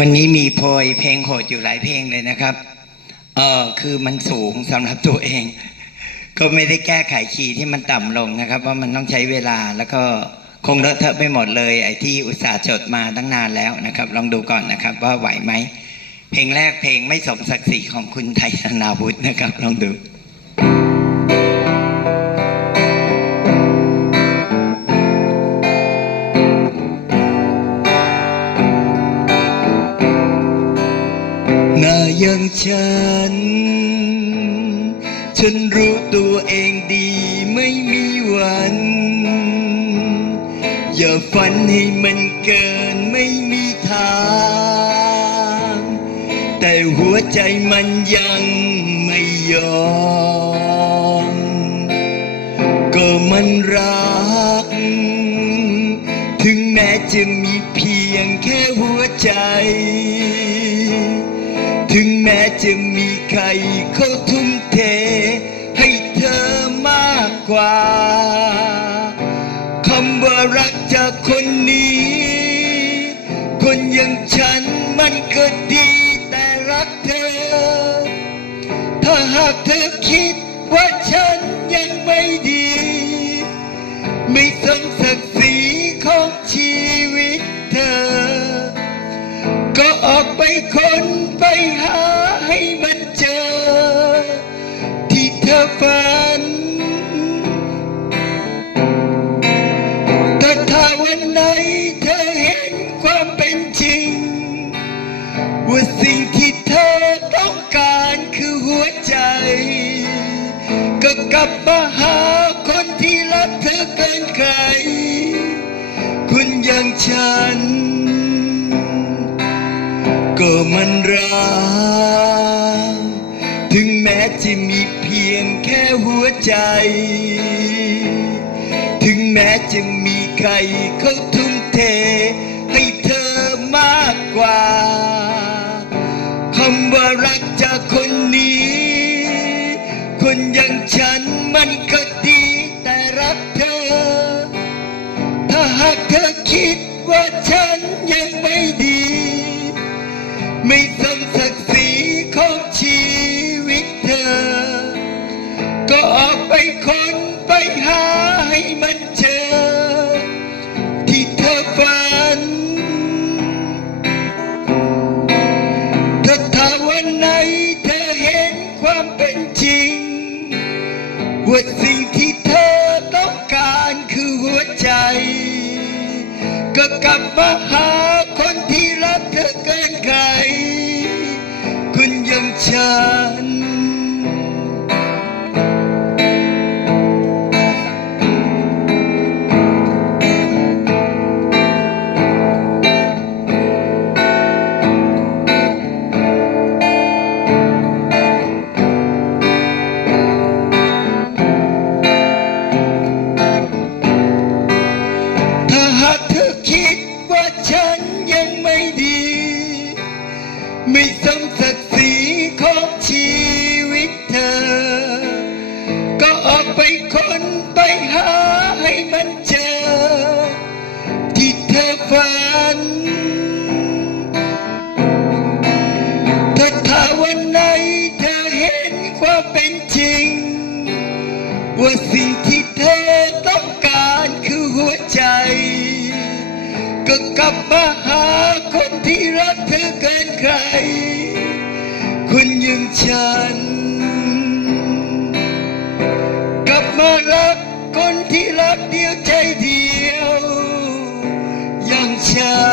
วันนี้มีโพยเพลงโหดอยู่หลายเพลงเลยนะครับ เออคือมันสูงสำหรับตัวเอง ก็ไม่ได้แก้ไขคีย์ที่มันต่ำลงนะครับ ว่ามันต้องใช้เวลาแล้วก็คงเลอะเทอะไปหมดเลย ไอ้ที่อุตส่าห์จดมาตั้งนานแล้วนะครับ ลองดูก่อนนะครับ ว่าไหวไหม เพลงแรกเพลงไม่สมศักดิ์ศรีของคุณไทยธนาวุฒินะครับ ลองดู อย่างฉัน ฉันรู้ตัวเองดีไม่มีวัน อย่าฝันให้มันเกินไม่มีทาง แต่หัวใจมันยังไม่ยอม ก็มันรัก ถึงแม้จะมีเพียงแค่หัวใจ แม้จะมีใครเขาทุ่มเท ให้เธอมากกว่าคำว่ารักจากคนนี้ คนอย่างฉันมันก็ดีแต่รักเธอ ถ้าหากเธอคิดว่าฉันยังไม่ดี ไม่สมศักดิ์ศรีของชีวิตเธอ ก็ออกไปคนไปหา ว่าสิ่งที่เธอต้องการคือหัวใจ ก็กลับมาหาคนที่รักเธอเกินใคร คุณอย่างฉัน ก็มันรักถึงแม้จะมีเพียงแค่หัวใจ ถึงแม้จะมีใครเขาทุ่มเทให้เธอมากกว่า ว่ารักจากคนนี้ คนอย่างฉันมันก็ดีแต่รักเธอ ถ้าหากเธอคิดว่าฉันยังไม่ดี ไม่สมศักดิ์ศรีของชีวิตเธอ ก็ออกไปคนไปหาให้มัน ว่าสิ่งที่เธอต้องการคือหัวใจ ก็กลับมาหา ไม่สมศักดิ์ศรีของชีวิตเธอ ก็ออกไปคนไปหาให้มันเจอ ก็กลับมาหาคนที่รักเธอเกินใคร คุณยังฉัน กลับมารักคนที่รักเดียวใจเดียว อย่างฉัน